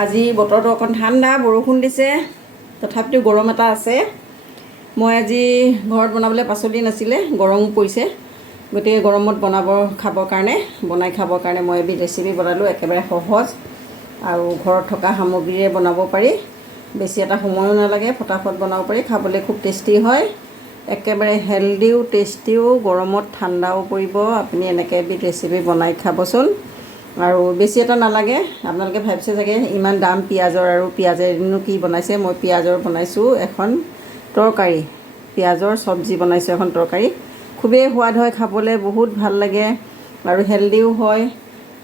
আজি বতৰটো অকণ ঠাণ্ডা, বৰষুণ দিছে, তথাপিতো গৰম এটা আছে। মই আজি ঘৰত বনাবলৈ পাচলি নাছিলে, গৰমো পৰিছে, গতিকে গৰমত খাবৰ কাৰণে মই এবিধ ৰেচিপি বনালোঁ। একেবাৰে সহজ আৰু ঘৰত থকা সামগ্ৰীৰে বনাব পাৰি, বেছি এটা সময়ো নালাগে, ফটাফট বনাব পাৰি, খাবলৈ খুব টেষ্টি হয়, একেবাৰে হেল্ডিও টেষ্টিও, গৰমত ঠাণ্ডাও পৰিব। আপুনি এনেকৈ এবিধ ৰেচিপি বনাই খাবচোন। আৰু বেছি এটা নালাগে। আপোনালোকে ভাবিছে চাগে ইমান দাম পিঁয়াজৰ, আৰু পিঁয়াজেনো কি বনাইছে। মই পিঁয়াজৰ বনাইছোঁ এখন তৰকাৰী, পিঁয়াজৰ চব্জি বনাইছোঁ এখন তৰকাৰী। খুবেই সোৱাদ হয় খাবলৈ, বহুত ভাল লাগে আৰু হেল্ডিও হয়,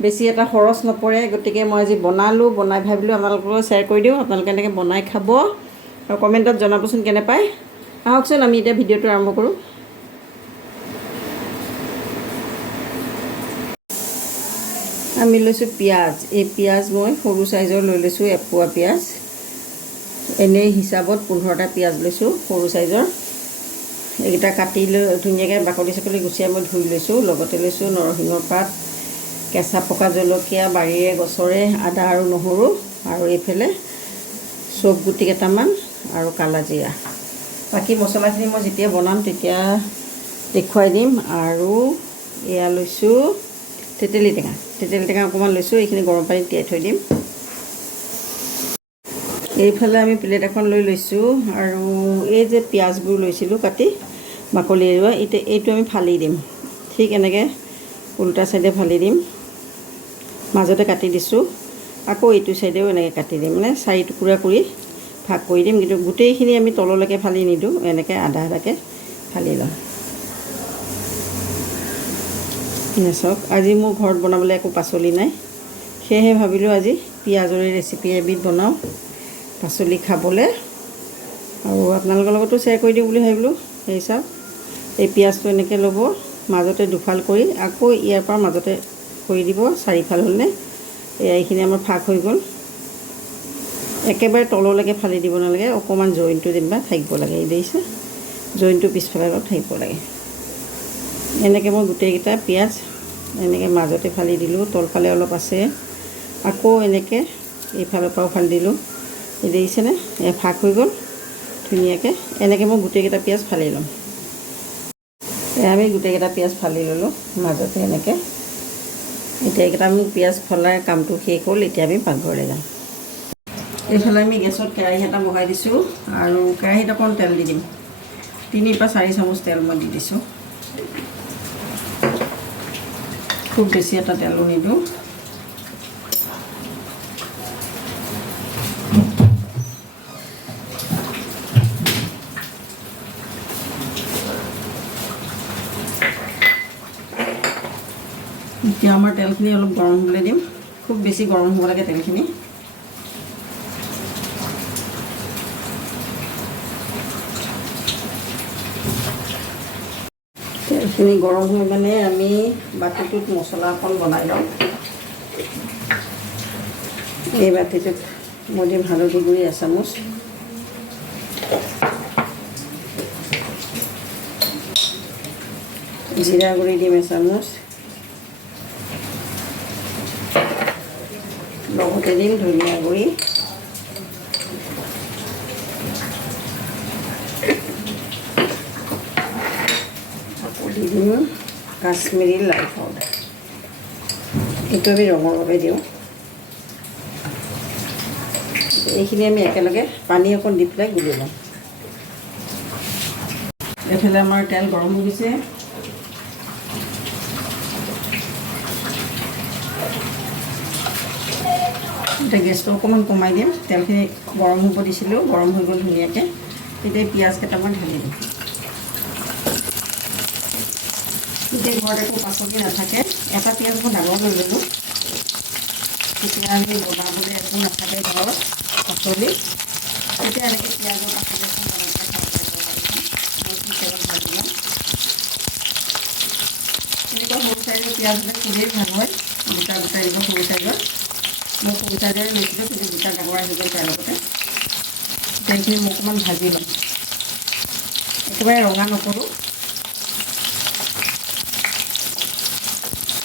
বেছি এটা খৰচ নপৰে। গতিকে মই আজি বনালোঁ, বনাই ভাবিলোঁ আপোনালোকৰ লগত শ্বেয়াৰ কৰি দিওঁ। আপোনালোকে এনেকৈ বনাই খাব আৰু কমেণ্টত জনাবচোন কেনে পায়। আহকচোন আমি এতিয়া ভিডিঅ'টো আৰম্ভ কৰোঁ। আমি লৈছোঁ পিঁয়াজ। এই পিঁয়াজ মই সৰু চাইজৰ লৈ লৈছোঁ, এপোৱা পিঁয়াজ। এনেই হিচাপত 15টা পিঁয়াজ লৈছোঁ সৰু চাইজৰ। এইকেইটা কাটি লৈ ধুনীয়াকৈ বাকলি চাকলি গুচাই মই ধুই লৈছোঁ। লগতে লৈছোঁ নৰসিংহৰ পাত, কেঁচা পকা জলকীয়া, বাৰীৰে গছৰে, আদা আৰু নহৰু, আৰু এইফালে চপ গুটি কেইটামান আৰু কালা জিৰা। বাকী মছলাখিনি মই যেতিয়া বনাম তেতিয়া দেখুৱাই দিম। আৰু এয়া লৈছোঁ তেতেলী টেঙা অকণমান লৈছোঁ, এইখিনি গৰম পানীত তিয়াই থৈ দিম। এইফালে আমি প্লেট এখন লৈ লৈছোঁ, আৰু এই যে পিঁয়াজবোৰ লৈছিলোঁ কাটি বাকলি এৰুৱা, এতিয়া এইটো আমি ফালি দিম। ঠিক এনেকৈ উল্টা চাইডে ফালি দিম, মাজতে কাটি দিছোঁ, আকৌ এইটো চাইডেও এনেকৈ কাটি দিম, মানে 4 টুকুৰা কৰি ভাগ কৰি দিম। কিন্তু গোটেইখিনি আমি তললৈকে ফালি নিদিওঁ, এনেকৈ আধা আধাকৈ ফালি লওঁ। চাওক, আজি মোৰ ঘৰত বনাবলৈ একো পাচলি নাই, সেয়েহে ভাবিলোঁ আজি পিঁয়াজৰে ৰেচিপি এবিধ বনাওঁ পাচলি খাবলৈ, আৰু আপোনালোকৰ লগতো শ্বেয়াৰ কৰি দিওঁ বুলি ভাবিলোঁ। সেই চাওক, এই পিঁয়াজটো এনেকৈ ল'ব, মাজতে দুফাল কৰি, আকৌ ইয়াৰ পৰা মাজতে কৰি দিব 4ফাল হ'লনে। এইখিনি আমাৰ ফাক হৈ গ'ল। একেবাৰে তললৈকে ফালি দিব নালাগে, অকণমান জইনটো যেনিবা থাকিব লাগে। এই দেখিছে, জইনটো পিছফালে অলপ থাকিব লাগে। এনেকৈ মই গোটেইকেইটা পিঁয়াজ এনেকৈ মাজতে ফালি দিলোঁ, তলফালে অলপ আছে, আকৌ এনেকৈ এইফালৰ পৰাও ফালি দিলোঁ। এই দেখিছেনে, ফাক হৈ গ'ল ধুনীয়াকৈ। এনেকৈ মই গোটেইকেইটা পিঁয়াজ ফালি ল'ম। আমি গোটেইকেইটা পিঁয়াজ ফালি ল'লোঁ মাজতে এনেকৈ। এতিয়া এইকেইটা আমি পিঁয়াজ ফলাৰ কামটো শেষ হ'ল, এতিয়া আমি পাকঘৰলৈ যাম। এইফালে আমি গেছত কেৰাহী এটা বহাই দিছোঁ, আৰু কেৰাহীত অকণ তেল দি দিম। 3 পৰা 4 চামুচ তেল মই দি দিছোঁ। খুব বেছি এটা তেলো নিদিওঁ। এতিয়া আমাৰ তেলখিনি অলপ গৰম হ'বলৈ দিম, খুব বেছি গৰম হ'ব লাগে তেলখিনি। তেলখিনি গৰম হৈ মানে আমি বাতিটোত মছলা অকণ বনাই লওঁ। এই বাতিটোত মই দিম হালধি গুড়ি এচামুচ, জিৰা গুড়ি দিম এচামুচ, লগতে দিম ধনিয়া গুড়ি, আকৌ দি দিম কাশ্মীৰী লাল পাউডাৰ। এইটো আমি ৰঙৰ বাবে দিওঁ। এইখিনি আমি একেলগে পানী অকণ দি পেলাই গুলি লওঁ। এইফালে আমাৰ তেল গৰম হৈ গৈছে। এতিয়া গেছটো অকণমান কমাই দিম। তেলখিনি গৰম হ'ব দিছিলোঁ, গৰম হৈ গ'ল ধুনীয়াকৈ। তেতিয়া পিঁয়াজ কেইটামান ঢালি দিম। এতিয়া ঘৰত একো পাচলি নাথাকে, এটা পিঁয়াজ মই ডাঙৰ লৈ ল'লোঁ। তেতিয়া আমি বনাবলৈ একো নাথাকে ঘৰত পাচলি, তেতিয়া এনেকৈ পিঁয়াজৰ পাচলি এখন বনাই খাব পাৰিম। তেলত ভাজি লওঁ। এনেকুৱা সৰু চাইজৰ পিঁয়াজ হ'লে খুবেই ভাল হয়, গোটা গোটা দিব সৰু চাইজৰ। মই সৰু চাইজৰে লৈছিলোঁ, কিন্তু দুটা ডাঙৰ আহি গ'ল তাৰ লগতে। তেলখিনি মই অকণমান ভাজি ল'ম, একেবাৰে ৰঙা নকৰোঁ,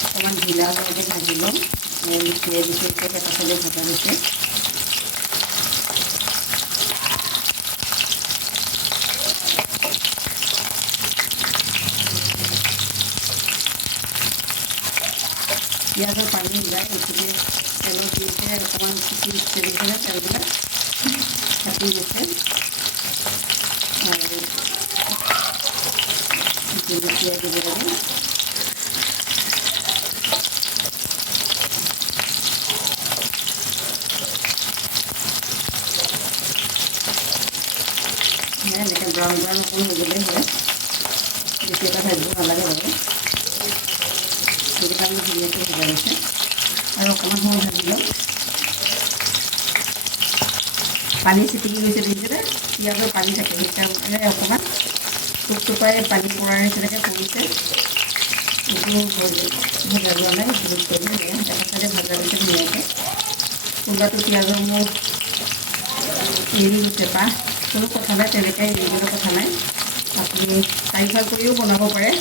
অকণমান ঢিলা হোৱাকৈ ভাজি ল'ম। মিক্সিৰে দিছোঁ, এতিয়া এটা চাইডে ভজা হৈছে। পিঁয়াজৰ পানী ওলাই গতিকে তেলত দিওঁতে অকণমান ফুটি উঠিছে দেখিছেনে তেলবিলাক ফাটি গৈছে আৰু জলকীয়া দিব লাগে এনেকৈ ব্ৰাউন ব্ৰাউন অকণ হৈ গ'লেই হয় বেছি এটা ভাজিব নালাগে বাৰু সেইকেইটা আমি ধুনীয়াকৈ ভজা গৈছে আৰু অকণমান সময় ভাজি লওঁ পানী চিটিকি গৈছে দেখিছেনে পিঁয়াজৰ পানী থাকে সেইকাৰণে অকণমান টুপটুপাই পানী পৰাৰ নিচিনাকৈ পৰিছে এইটো ভজা যোৱা নাই বহুত কৰিব লাগে এটা চাইডে ভজা গৈছে ধুনীয়াকৈ কোনোবাটো পিঁয়াজৰ মোৰ এৰি গৈছে পাহ কোনো কথা নাই তেনেকৈ এৰি গ'লে কথা নাই আপুনি চাৰিফাল কৰিও বনাব পাৰে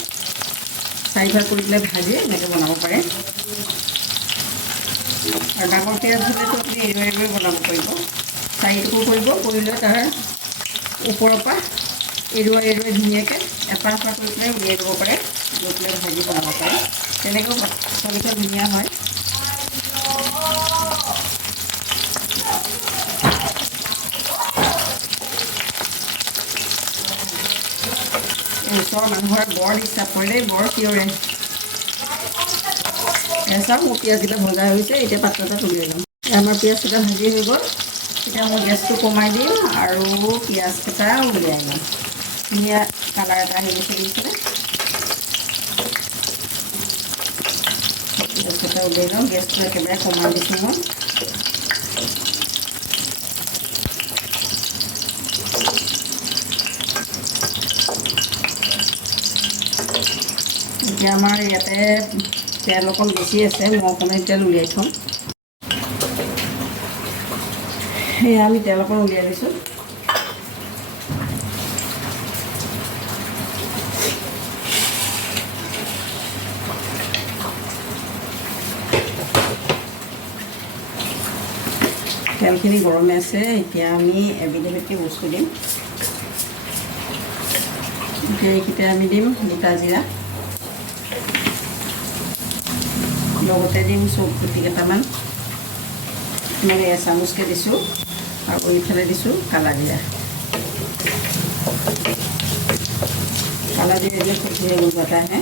চাৰিফাল কৰি পেলাই ভাজি এনেকৈ বনাব পাৰে আৰু ডাঙৰ পিঁয়াজ হ'লেতো আপুনি এৰুৱাই এৰুৱাই বনাব পাৰিব চাৰিটুকুৰ কৰিব কৰিলে তাৰ ওপৰৰ পৰা এৰুৱাই এৰুৱাই ধুনীয়াকৈ এপাহ এপাহ কৰি পেলাই উলিয়াই দিব পাৰে লৈ পেলাই ভাজি বনাব পাৰে তেনেকৈও পাচলিটো ধুনীয়া হয় ওচৰৰ মানুহৰ বৰ ডিষ্টাৰ্ব কৰে দেই বৰ চিঞৰে চাওক মোৰ পিঁয়াজকেইটা ভজা হৈছে এতিয়া পাত্ৰ এটা তুলি ল'ম আমাৰ পিঁয়াজকেইটা ভাজি হৈ গ'ল এতিয়া মই গেছটো কমাই দিম আৰু পিঁয়াজকেইটা উলিয়াই ল'ম ধুনীয়া কালাৰ এটা আহি গৈছে দিছিলে পিঁয়াজকেইটা উলিয়াই ল'ম গেছটো একেবাৰে কমাই দিছোঁ মই এতিয়া আমাৰ ইয়াতে তেল অকণ বেছি আছে মই অকণমান তেল উলিয়াই থ'ম সেয়া আমি তেল অকণ উলিয়াই লৈছোঁ তেলখিনি গৰমে আছে এতিয়া আমি এবিধ এবিধকৈ বস্তু দিম এতিয়া এইকেইটা আমি দিম গোটা জিৰা লগতে দিম চব গুটি কেইটামান মানে এচামুচকৈ দিছোঁ আৰু এইফালে দিছোঁ কালা জিৰা দিয়ে খুব ধুনীয়া গোন্ধ এটা আহে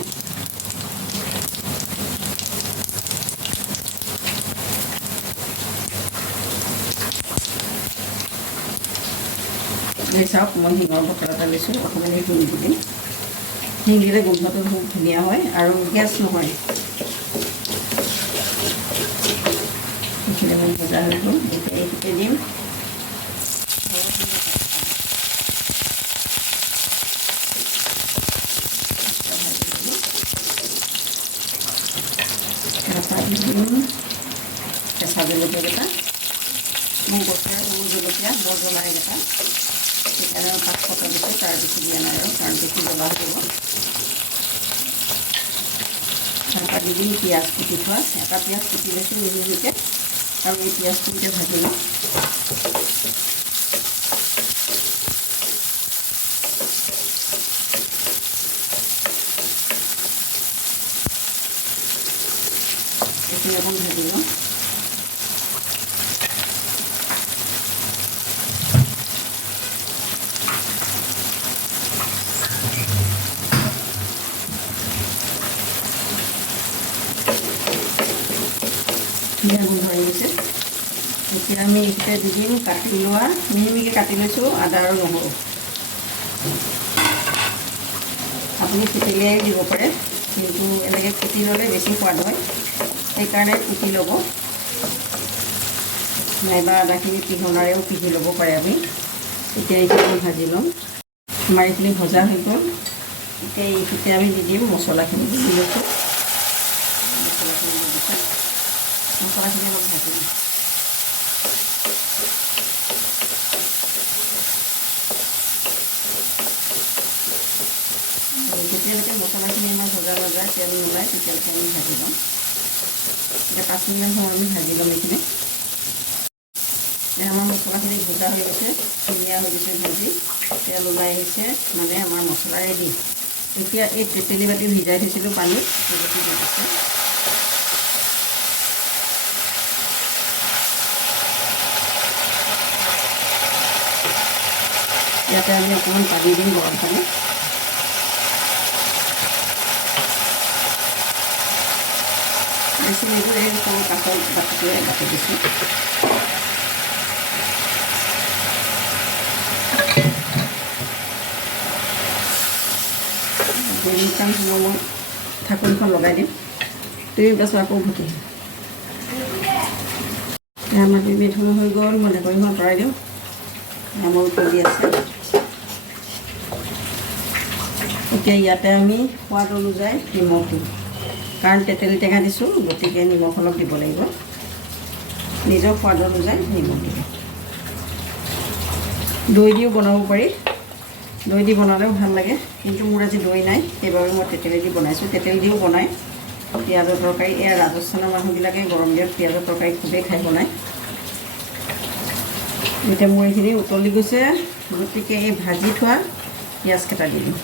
এই চাওক মই শিঙৰ বটল এটা লৈছোঁ অকণমান শিঙি দি দিম শিঙি দিলে গোন্ধটো খুব ধুনীয়া হয় আৰু গেছ নহয় এইখিনি মই ভজা হৈ গ'ল এতিয়া এইটোকে দিম তাৰপৰা দিম কেঁচা জলকীয়াকেইটা মোৰ গছৰ সৰু জলকীয়া বৰ জ্বলা এইকেইটা সেইকাৰণে 5 টকা দিছোঁ তাৰ বেছি দিয়া নাই আৰু কাৰণ বেছি জ্বলা হ'ব তাৰপৰা দি দিম পিঁয়াজ কুটি থোৱা এটা পিঁয়াজ কুটি লৈছোঁ মিহি মিহিকৈ আৰু এই পিঁয়াজটো এতিয়া ভাজি লওঁ এইখিনি অকণ ভাজি লওঁ ধুনীয়া গোন্ধ আহি গৈছে এতিয়া আমি এইকেইটা দি দিম কাটি লোৱা মিহি মিহিকৈ কাটি লৈছোঁ আদা আৰু নহৰু আপুনি থেতেলিয়াই দিব পাৰে কিন্তু এনেকৈ কুটি ল'লে বেছি সোৱাদ হয় সেইকাৰণে কুটি ল'ব নাইবা আদাখিনি পিহনাৰেও পিহি ল'ব পাৰে আমি এতিয়া এইখিনি ভাজি ল'ম আমাৰ এইখিনি ভজা হৈ গ'ল এতিয়া এইখিনিতে আমি দি দিম মছলাখিনি দি লৈছোঁ মছলাখিনি অলপ ভাজি দিম যেতিয়ালৈকে মছলাখিনি আমাৰ ভজা নাযায় তেল নোলায় তেতিয়ালৈকে আমি ভাজি ল'ম এতিয়া 5 মিনিটমান সময় আমি ভাজি ল'ম এইখিনি এতিয়া আমাৰ মছলাখিনি ভজা হৈ গৈছে ধুনীয়া হৈ গৈছে ভাজি তেল ওলাই আহিছে মানে আমাৰ মছলা ৰেডি এতিয়া এই তেতেলী বাতি ভিজাই থৈছিলোঁ পানীত ইয়াতে আমি অকণমান পানী দিম, গৰম পানী। বেছি নিদিওঁ, এই সৰু কাষৰ বাতিটোৱে বাতি দিছোঁ। দুইমিনিটমান সময় মই ঢাকনিখন লগাই দিম। 2 মিনিট পাছত আকৌ ঘুটি আমাৰ 2 মিনিট সময় হৈ গ'ল। মই ঢাকনিখন আঁতৰাই দিওঁ। আমাৰ উতলি আছে। এতিয়া ইয়াতে আমি সোৱাদ অনুযায়ী নিমখ দিম, কাৰণ তেতেলী টেঙা দিছোঁ, গতিকে নিমখ অলপ দিব লাগিব। নিজৰ সোৱাদ অনুযায়ী নিমখ দিব। দৈ দিও বনাব পাৰি, দৈ দি বনালেও ভাল লাগে, কিন্তু মোৰ আজি দৈ নাই, সেইবাবে মই তেতেলী দি বনাইছোঁ। তেতেলী দিও বনায় পিঁয়াজৰ তৰকাৰী। এয়া ৰাজস্থানৰ মানুহবিলাকে গৰম দিনত পিঁয়াজৰ তৰকাৰী খুবেই খাই বনায়। এতিয়া মোৰ এইখিনি উতলি গৈছে, গতিকে এই ভাজি থোৱা পিঁয়াজকেইটা দি দিম।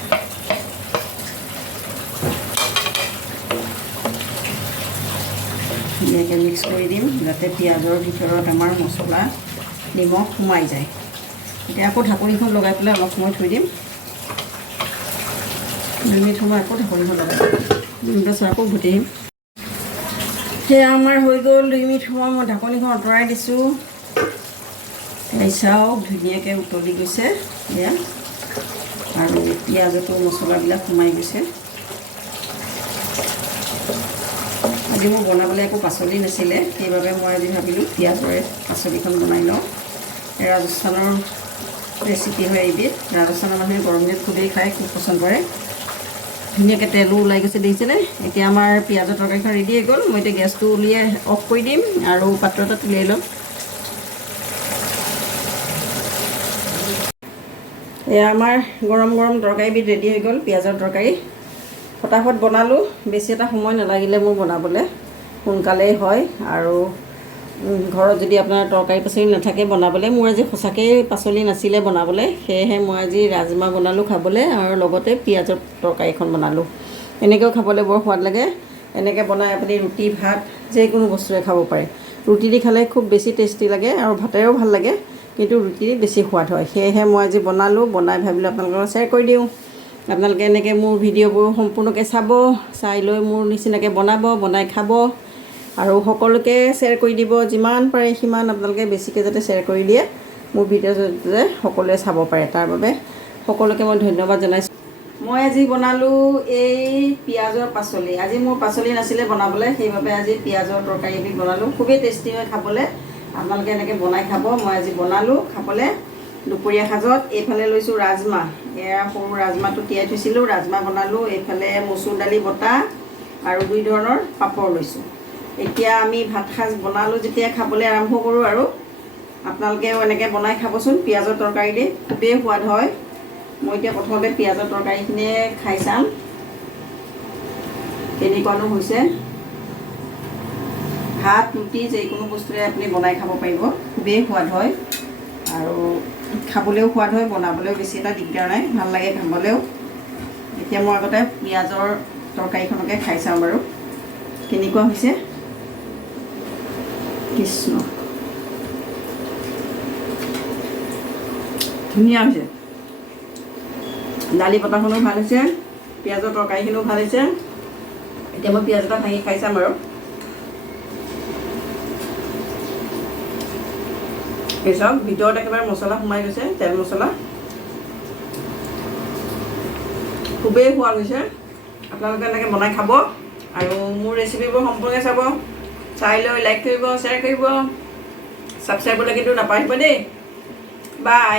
ধুনীয়াকৈ মিক্স কৰি দিম, যাতে পিঁয়াজৰ ভিতৰত আমাৰ মছলা নিমখ সোমাই যায়। এতিয়া আকৌ ঢাকনিখন লগাই পেলাই অলপ সময় থৈ দিম। 2 মিনিট সময় আকৌ ঢাকনিখন লগাই দিম। 2 মিনিট পাছত আকৌ ঘুটি দিম। সেয়া আমাৰ হৈ গ'ল 2 মিনিট সময়। মই ঢাকনিখন আঁতৰাই দিছোঁ। এই চাওক ধুনীয়াকৈ উতলি গৈছে এয়া, আৰু পিঁয়াজতো মছলাবিলাক সোমাই গৈছে। আজি মোৰ বনাবলৈ একো পাচলি নাছিলে, সেইবাবে মই আজি ভাবিলোঁ পিঁয়াজৰে পাচলিখন বনাই লওঁ। ৰাজস্থানৰ ৰেচিপি হয় এইবিধ। ৰাজস্থানৰ মানুহে গৰম দিনত খুবেই খায়, খুব পচন্দ কৰে। ধুনীয়াকৈ তেলো ওলাই গৈছে, দেখিছেনে? এতিয়া আমাৰ পিঁয়াজৰ তৰকাৰীখন ৰেডি হৈ গ'ল। মই এতিয়া গেছটো উলিয়াই অফ কৰি দিম আৰু পাত্ৰ এটাত উলিয়াই ল'ম। এয়া আমাৰ গৰম গৰম তৰকাৰীবিধ ৰেডি হৈ গ'ল, পিঁয়াজৰ তৰকাৰী। ফটাফট বনালোঁ, বেছি এটা সময় নালাগিলে মোৰ বনাবলৈ, সোনকালেই হয়। আৰু ঘৰত যদি আপোনাৰ তৰকাৰী পাচলি নাথাকে বনাবলৈ, মোৰ আজি সঁচাকৈ পাচলি নাছিলে বনাবলৈ, সেয়েহে মই আজি ৰাজমাহ বনালোঁ খাবলৈ, আৰু লগতে পিঁয়াজৰ তৰকাৰীখন বনালোঁ। এনেকৈও খাবলৈ বৰ সোৱাদ লাগে। এনেকৈ বনাই আপুনি ৰুটি ভাত যিকোনো বস্তুৰে খাব পাৰে। ৰুটি দি খালে খুব বেছি টেষ্টি লাগে, আৰু ভাতেৰেও ভাল লাগে, কিন্তু ৰুটি দি বেছি সোৱাদ হয়। সেয়েহে মই আজি বনালোঁ, বনাই ভাবিলোঁ আপোনালোকৰ লগত শ্বেয়াৰ কৰি দিওঁ। আপোনালোকে এনেকৈ মোৰ ভিডিঅ'বোৰ সম্পূৰ্ণকৈ চাব, চাই লৈ মোৰ নিচিনাকৈ বনাব, বনাই খাব, আৰু সকলোকে শ্বেয়াৰ কৰি দিব। যিমান পাৰে সিমান আপোনালোকে বেছিকৈ যাতে শ্বেয়াৰ কৰি দিয়ে, মোৰ ভিডিঅ' যাতে সকলোৱে চাব পাৰে, তাৰ বাবে সকলোকে মই ধন্যবাদ জনাইছোঁ। মই আজি বনালোঁ এই পিঁয়াজৰ পাচলি। আজি মোৰ পাচলি নাছিলে বনাবলৈ, সেইবাবে আজি পিঁয়াজৰ তৰকাৰী এবিধ বনালোঁ। খুবেই টেষ্টি হয় খাবলৈ, আপোনালোকে এনেকৈ বনাই খাব। মই আজি বনালোঁ খাবলৈ দুপৰীয়া সাজত। এইফালে লৈছোঁ ৰাজমাহ, এয়া সৰু ৰাজমাহটো তিয়াই থৈছিলোঁ, ৰাজমাহ বনালোঁ। এইফালে মচুৰ দালি বটা আৰু 2 ধৰণৰ পাপৰ লৈছোঁ। এতিয়া আমি ভাত সাজ বনালোঁ যেতিয়া খাবলৈ আৰম্ভ কৰোঁ। আৰু আপোনালোকেও এনেকৈ বনাই খাবচোন, পিঁয়াজৰ তৰকাৰী দি খুবেই সোৱাদ হয়। মই এতিয়া প্ৰথমতে পিঁয়াজৰ তৰকাৰীখিনিয়ে খাই চাম কেনেকুৱানো হৈছে। ভাত ৰুটি যিকোনো বস্তুৰে আপুনি বনাই খাব পাৰিব, খুবেই সোৱাদ হয়, আৰু খাবলৈও সোৱাদ হয়, বনাবলৈও বেছি এটা দিগদাৰ নাই, ভাল লাগে খাবলৈও। এতিয়া মই আগতে পিঁয়াজৰ তৰকাৰীখনকে খাই চাওঁ বাৰু কেনেকুৱা হৈছে। কৃষ্ণ, ধুনীয়া হৈছে। দালি বটাখনো ভাল হৈছে, পিঁয়াজৰ তৰকাৰীখিনিও ভাল হৈছে। এতিয়া মই পিঁয়াজ এটা ভাঙি খাই চাম আৰু। এই চাওক, ভিতৰত একেবাৰে মছলা সোমাই গৈছে, তেল মছলা, খুবেই সোৱাদ হৈছে। আপোনালোকে এনেকৈ বনাই খাব, আৰু মোৰ ৰেচিপিবোৰ সম্পূৰ্ণকৈ চাব, চাই লৈ লাইক কৰিব, শ্বেয়াৰ কৰিব, ছাবস্ক্ৰাইব কৰিবলৈ কিন্তু নাপাহৰিব দেই। বাই।